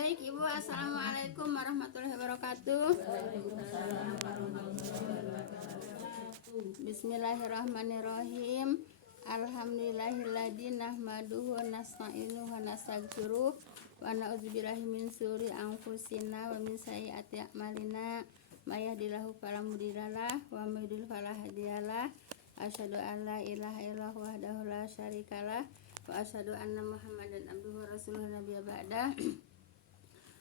Baik Ibu, Assalamualaikum warahmatullahi wabarakatuh. Bismillahirrahmanirrahim. Alhamdulillahilladzi nahmaduhu wa nasta'inuhu wa nastaghfiruh wa na'udzubillahi min syururi anfusina wa min sayyiati a'malina. May yahdihillahu fala mudhillalah wa may yudhlil fala hadiyalah. Asyhadu an la ilaha illallah wahdahu la syarikalah wa asyhadu anna Muhammadan abduhu wa rasuluhu nabiyya ba'da.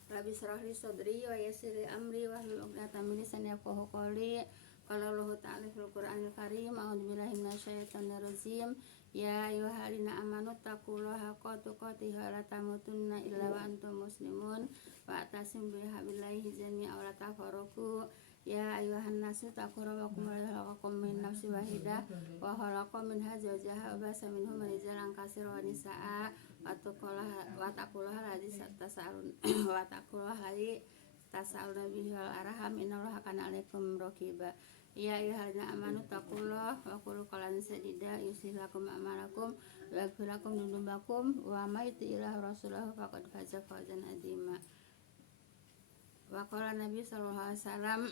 Rabbi shrah li sadri wa yassir li amri wahlul 'uqdatam min lisani yafqahu qawli. Qala Allahu ta'ala fil Qur'anil Karim, a'udzu billahi minasyaitonir rajim. Ya ayyuhallazina amanu taqullaha haqqa tuqatih wa la tamutunna illa wa antum muslimun wa atasimu bihablillahi jami'an wa la tafarraqu. Ya ayyuhan nasu taqu rabbakum alladzi khalaqakum min nafsin wahidah wa khalaqa minha zawjaha wa basa minhuma rijalan katsiran wa nisaa'a wa taqullaha alladzi tasaaluna bihi wal arham innallaha kana 'alaikum raqiba. Ya ayyuhallazina amanu taqullaha wa qulu qawlan sadida yuslih lakum a'malakum wa yaghfir lakum dzunubakum wa may yuti'illah rasulahu faqad faza fawzan 'azima. Wa qala Nabi sallallahu alaihi wasallam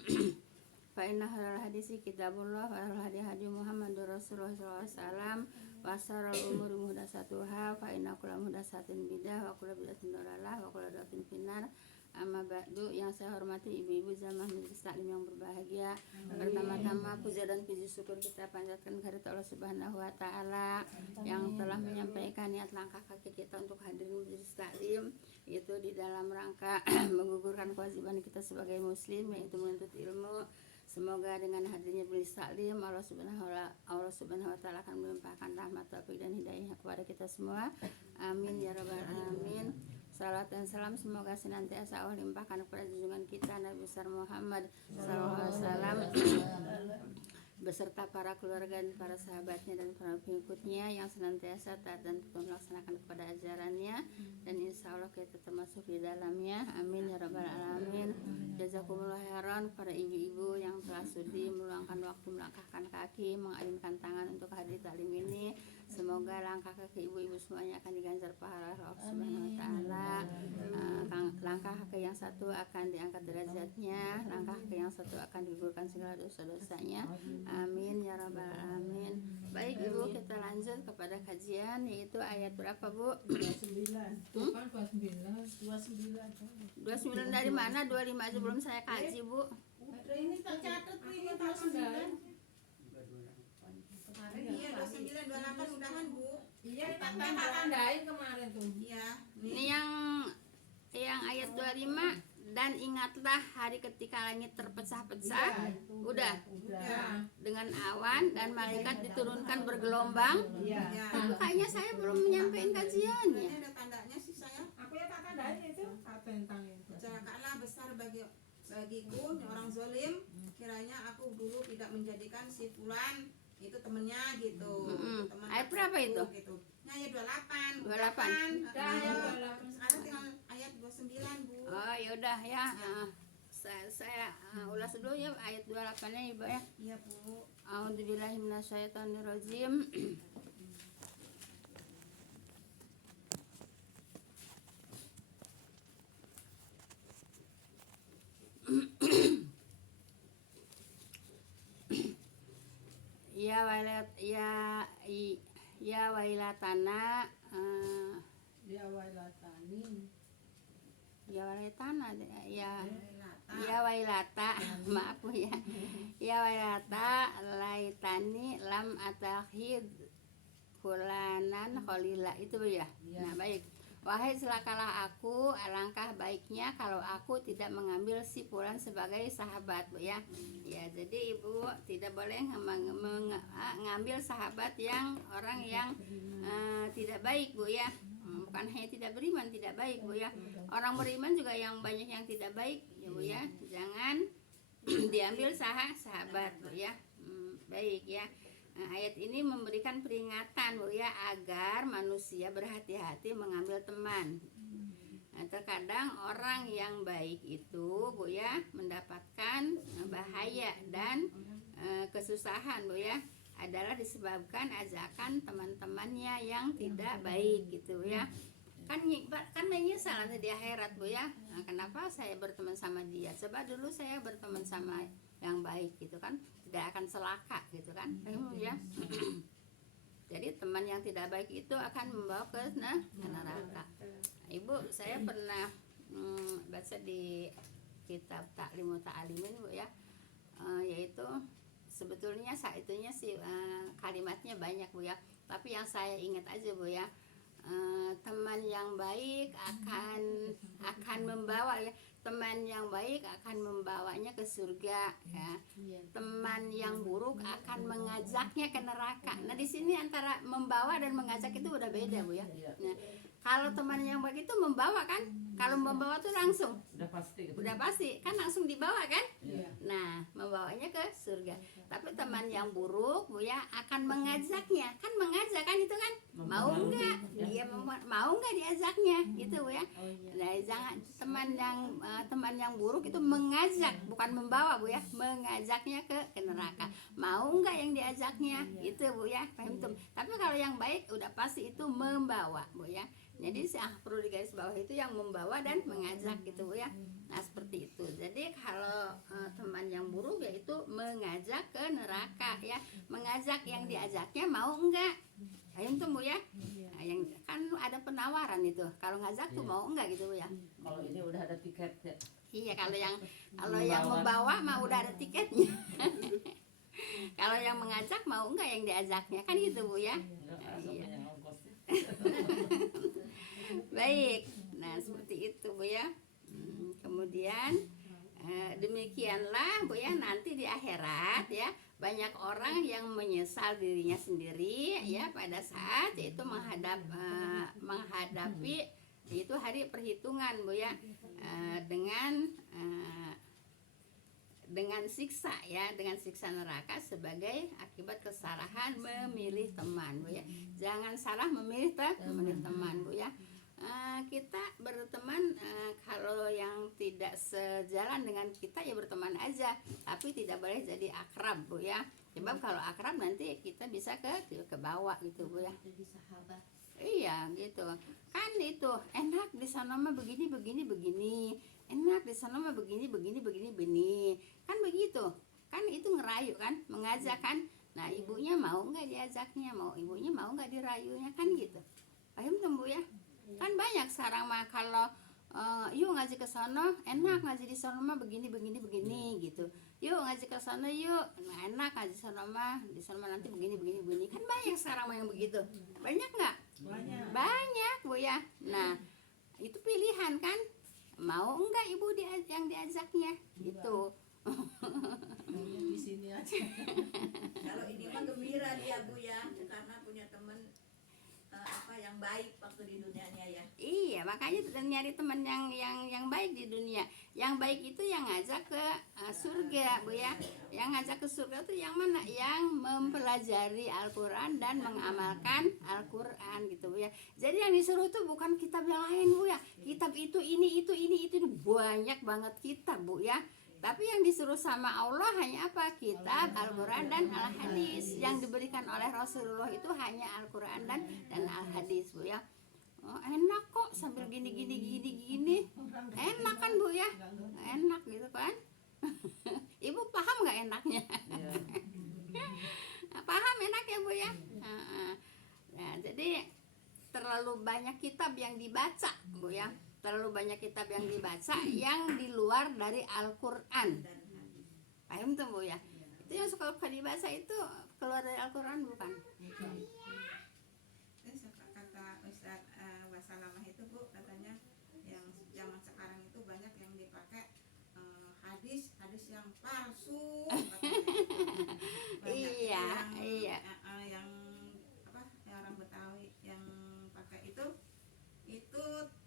fa inna khairal hadisi kitabullah wa khairal hadi Muhammadur Rasulullah sallallahu alaihi wasallam wa syarrul umuri muhdatsatuha fa inna kulla muhdatsatin bidah wa kulla bid'atin dhalalah wa kulla dhalatin finnar. Amma ba'du, yang saya hormati ibu-ibu jamaah majelis taklim yang berbahagia. Pertama-tama puja dan puji syukur kita panjatkan kehadirat Allah Subhanahu wa taala yang telah menyampaikan niat langkah kaki kita untuk hadir majelis taklim, yaitu di dalam rangka menggugurkan kewajiban kita sebagai muslim, yaitu menuntut ilmu. Semoga dengan hadirnya majelis taklim Allah Subhanahu wa taala akan melimpahkan rahmat, taufik dan hidayah kepada kita semua. Amin ya rabbal alamin. Salat dan salam semoga senantiasa Allah limpahkan kepada junjungan kita Nabi besar Muhammad sallallahu alaihi wasallam beserta para keluarga dan para sahabatnya dan para pengikutnya yang senantiasa taat dan tekun melaksanakan kepada ajarannya, dan insya Allah kita termasuk di dalamnya. Amin ya rabbal alamin. Jazakumullah khairan para ibu-ibu yang telah sudi meluangkan waktu, melangkahkan kaki, mengayunkan tangan untuk hadir taklim ini. Semoga langkah kaki ibu-ibu semuanya akan diganjar pahala Allah Subhanahu wa taala. Langkah kaki yang satu akan diangkat derajatnya, langkah kaki yang satu akan digugurkan segala dosa-dosanya. Amin ya rabbal alamin. Baik Ibu, kita lanjut kepada kajian, yaitu ayat berapa Bu? 29. 29 dari mana? 25 aja belum saya kaji Bu. Ini tak catat ini 29. Iya 29 28 udahan Bu. Iya tak tandain kemarin tuh. Iya. Ini yang ayat 25, dan ingatlah hari ketika langit terpecah-pecah. Udah. Dengan awan dan malaikat diturunkan bergelombang. Iya. Tapi kayaknya saya belum menyampaikan kajiannya. Ini ada tandanya sih saya. Aku ya tak tandain itu tentang itu. Celakalah besar bagiku orang zalim, kiranya aku dulu tidak menjadikan si fulan itu temennya gitu. Teman Ayat berapa itu? gitu. Nah, ayat 28. 28. Sekarang tinggal ayat 29 Bu. Oh ya udah ya. Saya ulas dulu ya ayat 28-nya Ibu ya. Iya Bu. A'udzubillahi minasyaitonirrajim. Ya wailatana Dia wailatani. ya wailata maaf ya. Ya wailata laitani lam atakhid fulanan khalila, itu ya. Nah baik, wahai celakalah aku, alangkah baiknya kalau aku tidak mengambil si fulan sebagai sahabat Bu ya. Ya jadi Ibu tidak boleh mengambil sahabat yang orang yang tidak baik Bu ya. Bukan hanya tidak beriman, tidak baik Bu ya. Orang beriman juga yang banyak yang tidak baik ya Bu ya. Jangan diambil sahabat Bu ya. Baik ya. Ayat ini memberikan peringatan Bu ya, agar manusia berhati-hati mengambil teman. Terkadang orang yang baik itu Bu ya mendapatkan bahaya dan kesusahan Bu ya, adalah disebabkan ajakan teman-temannya yang tidak baik gitu ya. kan menyesal nanti di akhirat Bu ya. Nah, kenapa saya berteman sama dia? Coba dulu saya berteman sama yang baik gitu kan, tidak akan celaka gitu kan. Ya. Jadi teman yang tidak baik itu akan membawa ke neraka. Ibu, saya pernah baca di kitab Ta'limu Ta'alimin Bu ya, yaitu sebetulnya itunya sih kalimatnya banyak Bu ya, tapi yang saya ingat aja Bu ya, teman yang baik akan membawa ya, teman yang baik akan membawanya ke surga ya. Teman yang buruk akan mengajaknya ke neraka. Nah di sini antara membawa dan mengajak itu udah beda Bu ya. Nah, kalau teman yang baik itu membawa kan, kalau membawa tuh langsung udah pasti kan langsung dibawa kan. Nah membawanya ke surga. Tapi teman yang buruk Bu ya akan mengajaknya, kan mengajak kan itu kan, mau enggak dia mau enggak diajaknya gitu Bu ya. Nah jangan teman yang buruk itu mengajak, bukan membawa Bu ya, mengajaknya ke neraka. Mau enggak yang diajaknya gitu Bu ya, paham tuh. Tapi kalau yang baik udah pasti itu membawa Bu ya. Jadi perlu digaris bawah itu yang membawa dan mengajak gitu Bu ya. Nah seperti itu. Jadi kalau teman yang buruk yaitu mengajak ke neraka ya, mengajak yang diajaknya mau enggak, paham tuh Bu ya. Nah, yang kan ada penawaran itu, kalau ngajak tuh mau enggak gitu Bu ya. Kalau ini udah ada tiketnya. Iya, kalau yang membawa mah udah ada tiketnya. Kalau yang mengajak mau enggak yang diajaknya kan gitu Bu ya. Iya. Baik, nah seperti itu Bu ya. Kemudian demikianlah Bu ya, nanti di akhirat ya banyak orang yang menyesal dirinya sendiri ya pada saat itu menghadapi itu hari perhitungan Bu ya, dengan siksa ya, dengan siksa neraka sebagai akibat kesalahan memilih teman Bu ya. Jangan salah memilih teman Bu ya. Kita berteman kalau yang tidak sejalan dengan kita ya berteman aja, tapi tidak boleh jadi akrab Bu ya. Sebab kalau akrab nanti kita bisa ke bawah gitu Bu ya. Jadi sahabat. Iya gitu kan, itu enak di sana mah begini, enak di sana mah begini kan begitu kan, itu ngerayu kan, mengajak kan. Nah ibunya mau nggak diajaknya, ibunya mau nggak dirayunya kan gitu, paham tuh Bu ya. Kan banyak sekarang mah kalau yuk ngaji ke sana, enak ngaji di sana mah begini gitu. Yuk ngaji ke sana yuk, nah enak ngaji di sana mah nanti begini kan banyak sekarang mah yang begitu. Banyak nggak? Banyak Bu ya. Nah itu pilihan kan, mau enggak ibu yang diajaknya gitu. Di sini aja. Kalau ini mah gembira dia Bu ya, karena punya teman yang baik waktu di dunianya ya. Iya, makanya nyari teman yang baik di dunia. Yang baik itu yang ngajak ke surga Bu ya. Yang ngajak ke surga itu yang mana? Yang mempelajari Al-Quran dan mengamalkan Al-Quran gitu Bu ya. Jadi yang disuruh itu bukan kitab yang lain Bu ya. Kitab itu ini banyak banget kitab Bu ya. Tapi yang disuruh sama Allah hanya apa? Kitab, Al-Quran dan Al-Hadis. Yang diberikan oleh Rasulullah itu hanya Al-Quran dan Al-Hadis Bu ya. Oh, enak kok sambil gini. Enak kan Bu ya? Enak gitu kan? Ibu paham nggak enaknya? Paham enaknya Bu ya? Nah, jadi terlalu banyak kitab yang dibaca Bu ya. Terlalu banyak kitab yang dibaca yang di luar dari Al-Quran. Paham tuh Bu ya? Itu yang suka dibaca itu keluar dari Al-Quran bukan? Kata Ustaz Wasalamah itu Bu, katanya yang zaman sekarang itu banyak yang dipakai hadis yang palsu. Iya. Yang orang Betawi yang pakai itu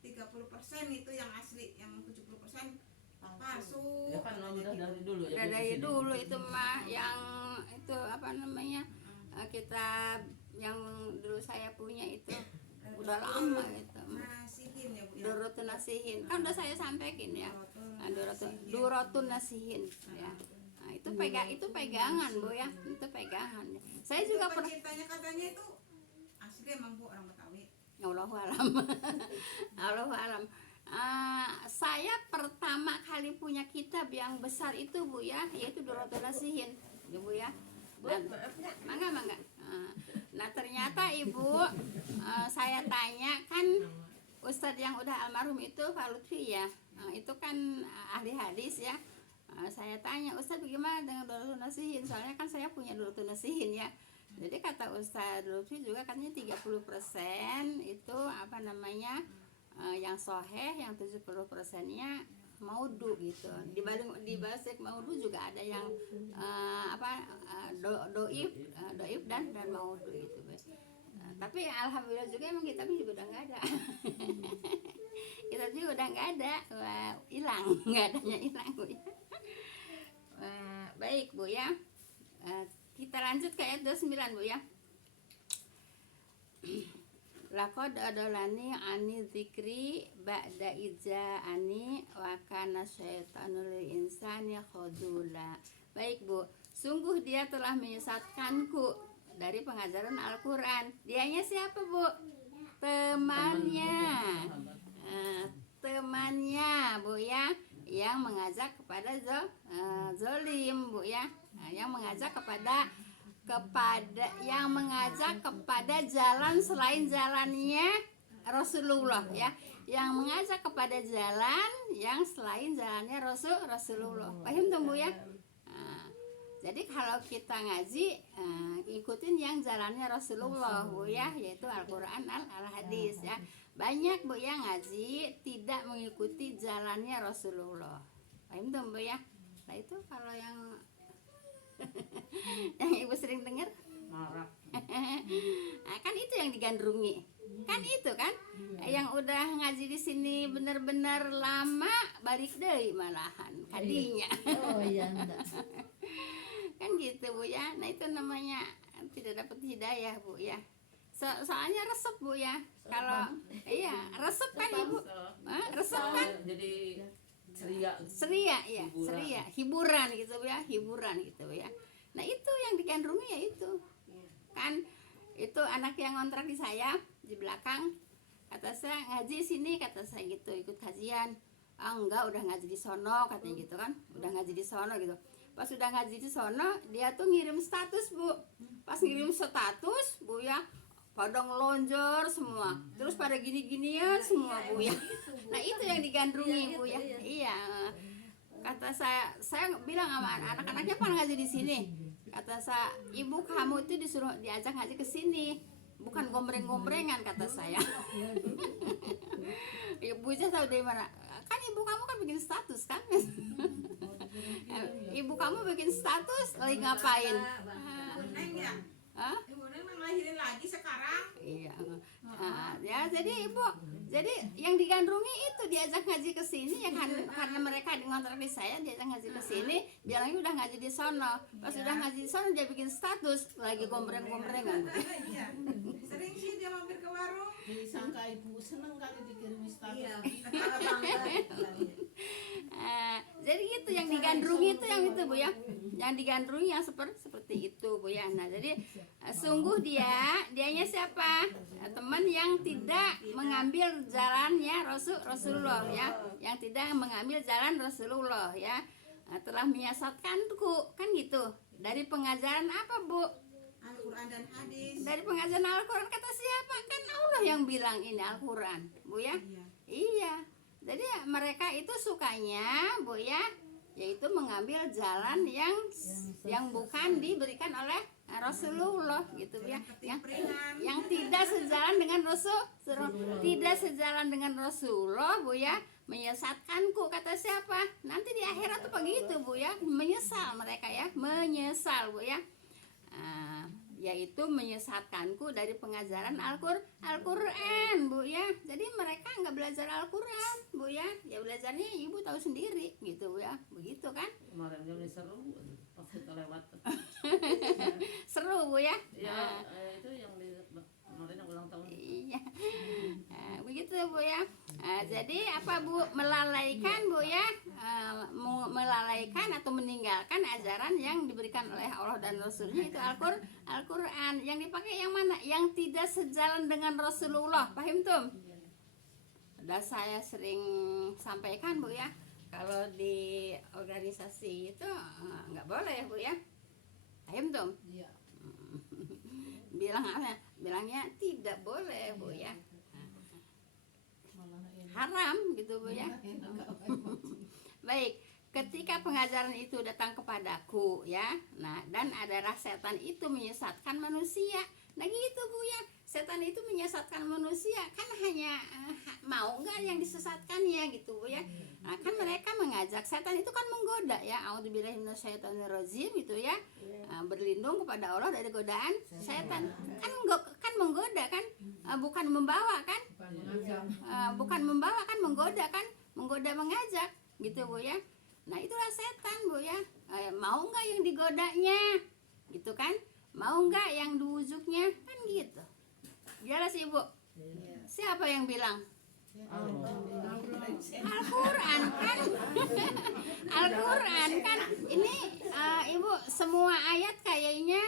30% itu yang asli, yang 70% palsu. Ya kan udah dari dulu ya. Udah dari dulu itu mah, yang itu apa namanya, kitab yang dulu saya punya itu udah lama gitu. Nasihin ya Bu ya. Durratun Nasihin kan udah saya sampaikan ya. Durratun Nasihin ya. Nah, itu pegangan Bu ya, itu pegangan. Saya juga pernah penciptanya katanya itu asli emang Bu, orang Betawi. Allahu alam. Allahu alam. Saya pertama kali punya kitab yang besar itu Bu ya, yaitu Dorotul Nasihin, ya Bu ya. Mangga. Nah ternyata Ibu, saya tanya kan Ustadz yang udah almarhum itu Pak Lutfi ya, itu kan ahli hadis ya. Saya tanya Ustadz bagaimana dengan Dorotul Nasihin, soalnya kan saya punya Dorotul Nasihin ya. Jadi kata Ustadz Lutfi juga katanya 30% itu apa namanya, yang soheh, yang 70%-nya maudu gitu. Di balik maudu juga ada yang doib dan maudu gitu. Tapi alhamdulillah juga emang kitabnya juga udah nggak ada. Kitab juga udah nggak ada, hilang, nggak adanya hilang Bu ya. Baik Bu ya, kita lanjut ke ayat 29 Bu ya. Laqad adolani ani zikri ba'da ani wa kana syaitanu lil insani khadula. Baik Bu, sungguh dia telah menyesatkanku dari pengajaran Al-Quran. Dianya siapa Bu? Temannya. Temannya Bu ya, yang mengajak kepada zolim Bu ya, yang mengajak kepada jalan selain jalannya Rasulullah ya, yang mengajak kepada jalan yang selain jalannya Rasulullah. Paham tuh Bu ya? Jadi kalau kita ngaji ikutin yang jalannya Rasulullah Bu ya, yaitu Al-Quran Al-Hadis ya. Banyak Bu yang ngaji tidak mengikuti jalannya Rasulullah. Paham tuh Bu ya? Nah itu kalau yang yang Ibu sering dengar Marak. nah, kan itu yang digandrungi, kan itu kan yang udah ngaji di sini bener-bener lama balik deui malahan kadinya. Oh iya enggak. Kan gitu Bu ya. Nah itu namanya tidak dapat hidayah Bu ya. Soalnya resep Bu ya. Kalau iya resep kan Ibu, resep kan Jadi ceria. seria ya, seria, hiburan gitu ya, hiburan gitu ya. Nah itu yang digandrungi ya itu kan, itu anak yang ngontrak di saya di belakang, kata saya ngaji sini, kata saya gitu, ikut kajian. Enggak, udah ngaji di sono katanya gitu kan, udah ngaji di sono gitu. Pas udah ngaji di sono dia tuh ngirim status Bu, pas ngirim status Bu ya, pada ngelonjor semua, terus pada gini-ginian semua Bu ya. Nah itu yang digandrungi Bu ya. Iya. Kata saya bilang sama anak-anaknya kan ngaji di sini. Kata saya, ibu kamu itu disuruh diajak ngaji ke sini, bukan gombreng-gombrengan kata saya. Ibunya tahu dari mana? Kan ibu kamu kan bikin status kan? Ibu kamu bikin status lagi ngapain? Neng ya, Hah? Ibu Neng ngelahirin lagi sekarang. Iya. Ya jadi Ibu, jadi yang digandrungi itu diajak ngaji ke sini ya kan, karena mereka ngontrak di saya, diajak ngaji ke sini, bilangnya udah ngaji di sono. Pas udah ngaji di sono dia bikin status lagi gombreng-gombrengan. Iya, sering sih dia mampir ke warung. Disangka ibu seneng kali dikirim status. Iya. Jadi gitu yang digandrungi itu yang itu Bu ya, yang digandrungi yang seperti itu Bu ya. Nah jadi sungguh dianya siapa? Teman yang tidak mengambil jalannya Rasulullah ya, yang tidak mengambil jalan Rasulullah ya, telah menyesatkanku kan gitu. Dari pengajaran apa Bu? Al-Quran dan hadis. Dari pengajaran Al-Quran, kata siapa? Kan Allah yang bilang ini Al-Quran Bu ya. Iya. Iya. Jadi mereka itu sukanya Bu ya, yaitu mengambil jalan yang bukan diberikan oleh Rasulullah gitu ya, yang tidak sejalan dengan tidak sejalan dengan Rasulullah Bu ya, menyesatkanku kata siapa? Nanti di akhirat tuh begitu Bu ya, menyesal mereka ya, menyesal Bu ya. Yaitu menyesatkanku dari pengajaran Al-Quran Bu ya. Jadi mereka nggak belajar Al-Quran Bu ya, ya belajarnya Ibu tahu sendiri gitu Bu ya, begitu kan. Kemarin jadi seru pas kita lewat. Seru Bu ya. Ya itu yang di kemarin yang ulang tahun. Iya. Begitu Bu ya. Jadi apa Bu, melalaikan Bu ya melalaikan atau meninggalkan ajaran yang diberikan oleh Allah dan Rasulnya, itu Al-Quran. Yang dipakai yang mana? Yang tidak sejalan dengan Rasulullah. Paham tuh? Dan saya sering sampaikan Bu ya, kalau di organisasi itu nggak boleh Bu ya. Paham tuh? Iya. Bilangnya tidak boleh Bu ya, Malah enak. haram gitu Bu ya. Enak. Baik, ketika pengajaran itu datang kepadaku ya, nah dan adalah setan itu menyesatkan manusia. Nah gitu Bu ya, setan itu menyesatkan manusia, kan hanya mau nggak yang disesatkannya gitu Bu ya. Nah kan mereka mengajak, setan itu kan menggoda ya, a'udzubillahi minasyaitonirrajim gitu ya. Berlindung kepada Allah dari godaan setan. Kan menggoda kan, bukan membawa kan, bukan membawa kan, menggoda kan, menggoda mengajak gitu Bu ya. Nah itulah setan Bu ya. Mau nggak yang digodanya gitu kan, mau nggak yang diwujudnya kan gitu. Jelas Ibu? Siapa yang bilang? Al-Quran kan. Al-Quran kan. Ini Ibu, semua ayat kayaknya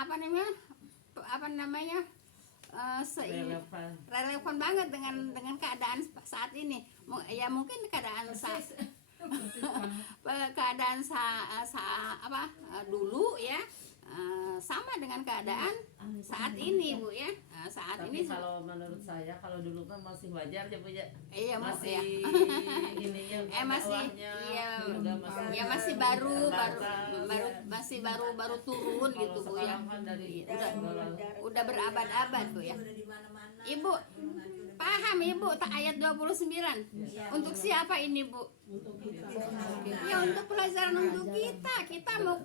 apa namanya relevan banget dengan keadaan saat ini. Ya mungkin keadaan dulu ya, sama dengan keadaan saat ini Bu ya. Saat Tapi ini kalau menurut saya, kalau dulu kan masih wajar ya Bu ya. iya Masih ya. ininya masih dakwahnya iya juga masih ya masih baru terbatas. baru turun Kalau gitu Bu ya. sekarang kan dari Udah berabad-abad Bu ya. Udah di mana-mana. Ibu paham Ibu tak ayat 29? Untuk siapa ini Bu? Untuk kita. Ya untuk pelajaran untuk kita. Kita mau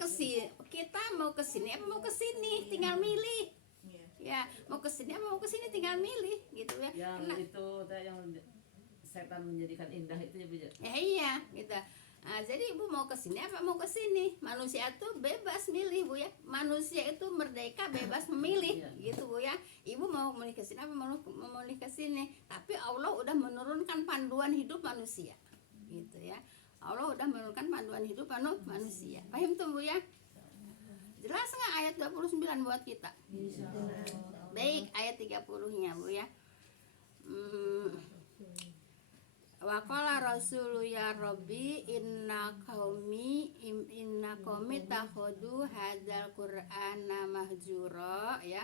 ke sini apa mau ke sini, tinggal milih. Ya, mau ke sini apa mau ke sini tinggal milih gitu ya. yang itu yang setan menjadikan indah itu ya Bu ya. Iya, gitu. Jadi Ibu mau ke sini apa mau ke sini? Manusia itu bebas milih Bu ya. Manusia itu merdeka, bebas memilih gitu Bu ya. Ibu mau memilih ke sini apa mau memilih ke sini? Tapi Allah udah menurunkan panduan hidup manusia. Gitu ya. Allah udah menurunkan panduan hidup manusia. Paham tuh Bu ya? Jelas nggak ayat 29 buat kita? Baik, ayat 30-nya Bu ya. Waqala rasulu ya rabbi inna qaumi takhudu hadzal qur'ana mahjura ya.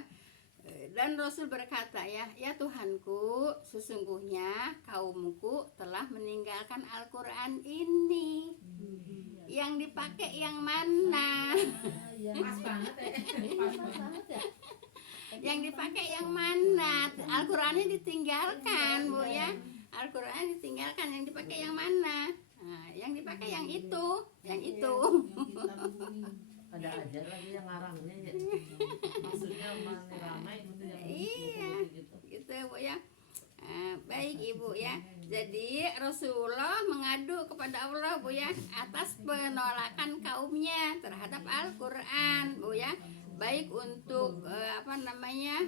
Dan Rasul berkata ya Tuhanku, sesungguhnya kaumku telah meninggalkan Al-Quran ini. Yang dipakai yang mana? Pas banget ya. Yang dipakai yang mana? Al-Qurannya ditinggalkan Bu ya. Al-Quran ditinggalkan, yang dipakai yang mana? Nah, yang dipakai yang itu. Ada aja lagi yang ngarangnya ya. Maksudnya ramai gitu yang Iya, gitu. gitu Bu ya. Baik Ibu ya. Jadi Rasulullah mengadu kepada Allah Bu ya, atas penolakan kaumnya terhadap Al-Quran Bu ya. Baik untuk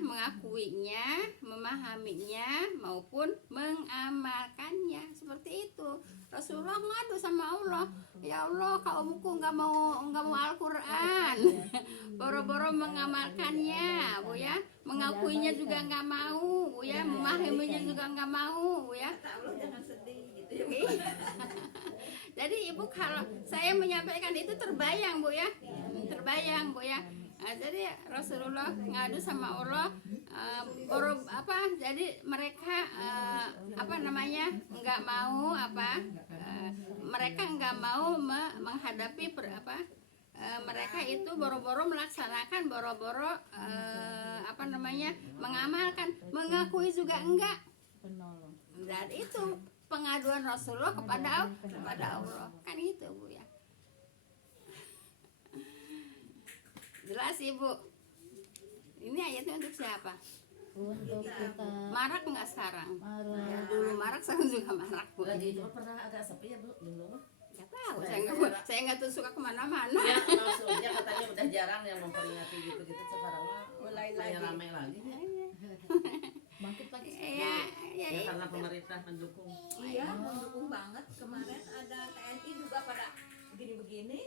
mengakuinya, memahaminya maupun mengamalkannya, seperti itu. Rasulullah ngadu sama Allah, ya Allah kaumku nggak mau Al-Quran, boro-boro mengamalkannya Bu ya, mengakuinya juga nggak mau Bu ya, memahaminya juga nggak mau Bu ya. Kata Allah jangan sedih gitu ya. Jadi Ibu kalau saya menyampaikan itu terbayang Bu ya, terbayang Bu ya. Jadi Rasulullah ngadu sama Allah, jadi mereka nggak mau mereka nggak mau menghadapi mereka itu boro-boro melaksanakan, boro-boro mengamalkan, mengakui juga enggak. Dan itu pengaduan Rasulullah kepada Allah kan itu Bu ya. Jelas Ibu. Ini ayatnya untuk siapa? Untuk kita. Marak nggak sekarang? Marah. Dulu marak, sekarang juga marak Bu. Lagi itu pernah agak sepi ya Bu dulu. Nggak tahu, saya nggak tuh suka kemana-mana. Ya maksudnya katanya udah jarang yang memperingati gitu-gitu, sekarang mah mulai ramai lagi ya. bangkit lagi. Ya, ya, Ya, karena pemerintah mendukung. Iya, mendukung banget. Kemarin ada TNI juga pada begini-begini.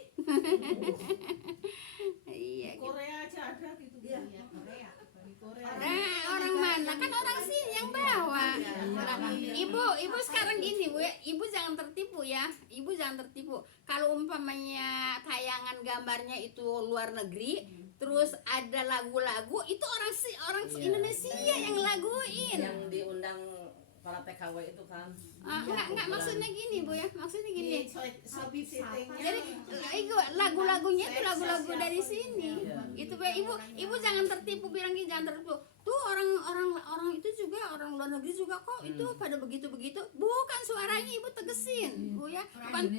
iya. Gitu. Korea aja ada gitu. Iya. Korea. Di Korea. Nah, orang mana kan orang sini yang bawa. Nah, ibu sekarang gini bu ya, ibu jangan tertipu ya, ibu jangan tertipu. Kalau umpamanya tayangan gambarnya itu luar negeri, terus ada lagu-lagu itu orang Iya. Indonesia yang laguin. Yang diundang para TKW itu kan. Enggak maksudnya gini bu ya, maksudnya gini. Shopee City-nya. Jadi itu lagu-lagunya itu lagu-lagu dari sini. Itu Bu, ibu jangan tertipu, bilang gini, jangan tertipu. Tuh orang itu juga orang luar negeri juga kok itu pada begitu-begitu. Bukan suaranya ibu tegesin, Bu ya. Bukan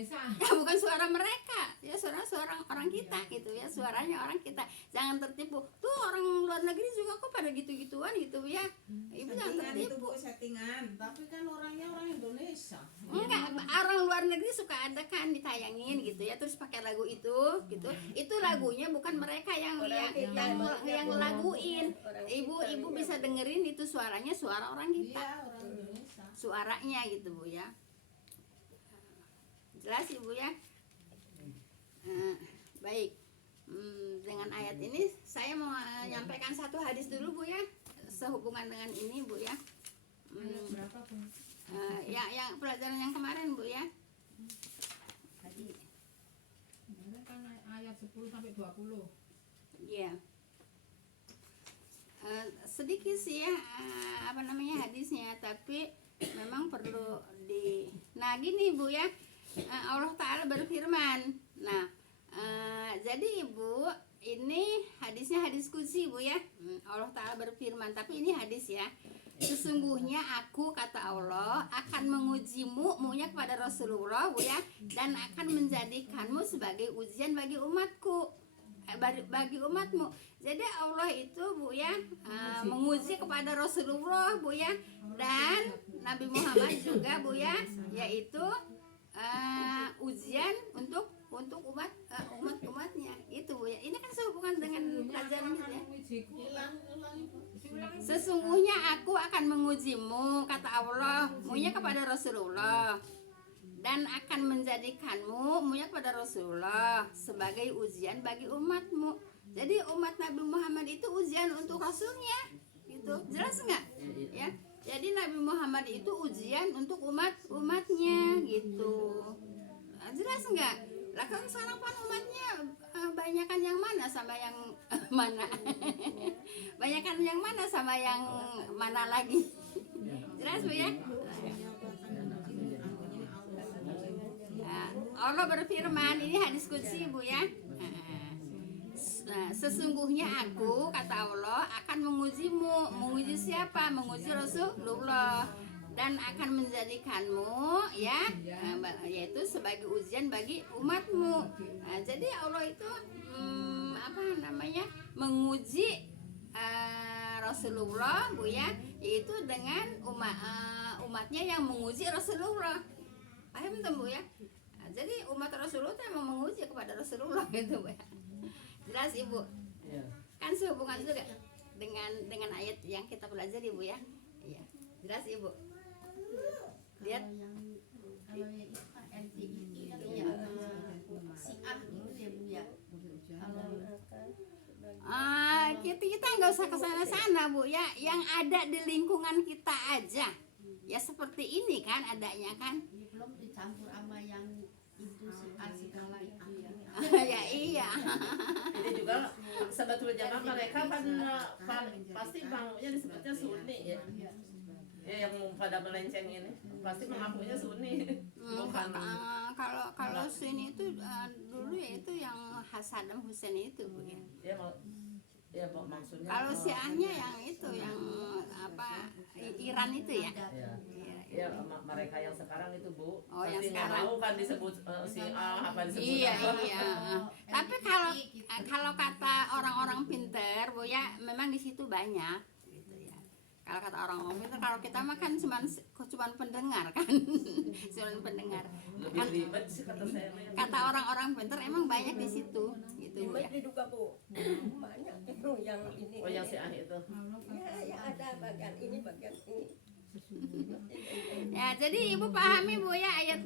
bukan suara mereka. Ya suara orang kita gitu ya, suaranya orang kita. Jangan tertipu. Tuh orang luar negeri juga kok pada gitu-gituan gitu ya. Ibu jangan Settingan itu tertipu. Bu, settingan. Tapi kan orangnya orang Indonesia. Enggak, orang luar negeri suka ada kan ditayangin gitu ya, terus pakai lagu itu gitu. Itu lagunya bukan mereka yang laguin. Ibu bisa dengerin itu suaranya suara orang kita. Iya, orang Indonesia. Suaranya gitu Bu ya. Jelas Ibu ya? Baik. Dengan ayat ini saya mau menyampaikan satu hadis dulu Bu ya, sehubungan dengan ini Bu ya. Berapa pun? Yang pelajaran yang kemarin Bu ya. Tadi Ini kan ayat 10 sampai 20. iya. Sedikit sih ya hadisnya, tapi memang perlu nah gini Bu ya, Allah Ta'ala berfirman. Nah jadi Ibu, ini hadisnya hadis qudsi Bu ya. Allah Ta'ala berfirman, tapi ini hadis ya. Sesungguhnya aku, kata Allah, akan mengujimu, munya kepada Rasulullah Bu ya, dan akan menjadikanmu sebagai ujian bagi umatku, bagi umatmu. Jadi Allah itu Bu ya, menguji kepada Rasulullah Bu ya, dan Nabi Muhammad juga Bu ya, yaitu ujian untuk umatnya itu Bu ya. Ini kan sehubungan dengan pelajaran kita ya. Sesungguhnya aku akan mengujimu, kata Allah, munya kepada Rasulullah, dan akan menjadikanmu, munya kepada Rasulullah, sebagai ujian bagi umatmu. Jadi umat Nabi Muhammad itu ujian untuk Rasulnya, gitu. Jelas nggak? Ya. Jadi Nabi Muhammad itu ujian untuk umatnya, gitu. Jelas nggak? Lah kan sekarang kan umatnya banyakan yang mana sama yang mana? Banyakan yang mana sama yang mana lagi? Jelas Bu ya? Allah berfirman, ini hadis qudsi Bu ya. Sesungguhnya aku, kata Allah, akan mengujimu. Menguji siapa? Menguji Rasulullah, dan akan menjadikanmu ya, yaitu sebagai ujian bagi umatmu. Jadi Allah itu menguji Rasulullah Bu ya, yaitu dengan umatnya yang menguji Rasulullah. Paham tuh Bu ya? Jadi umat Rasulullah itu memang menguji kepada Rasulullah gitu Bu ya. Jelas Ibu? Iya. Kan sehubungan juga dengan ayat yang kita pelajari Bu ya. Iya. Jelas Ibu? Lihat. Kalau yang itu kan LTI kan ya siar gitu ya Bu ya. Kalau Kita nggak usah kesana-sana Bu ya. Yang ada di lingkungan kita aja. Ya seperti ini kan adanya kan. belum dicampur sama yang itu siar segala itu ya. Ya iya. Ini juga sebetulnya kan mereka kan pasti maunya disebutnya Sunni ya. Ya yang pada melenceng ini pasti mengakunya Sunni. Bukan. Kalau sini itu dulu ya itu yang Saddam Hussein itu Bu ya. Ya maksudnya. Kalau Syiahnya yang itu yang Iran itu ya. Ya mereka yang sekarang itu Bu. Oh, yang pasti nggak sekarang. mau kan disebut Syiah apa disebut Iya apa. iya. Tapi kalau kata orang-orang pinter Bu ya, memang di situ banyak gitu ya. Kalau kata orang-orang pinter, kalau kita mah kan cuman pendengar kan. Cuman pendengar. Lebih ribet sih kata saya. Kata orang-orang pinter emang banyak di situ gitu Image diduga Bu. Banyak itu yang ini. Oh yang si Ah itu. Ya, ya ada bagian ini bagian ini. Ya, jadi Ibu pahami Bu ya ayat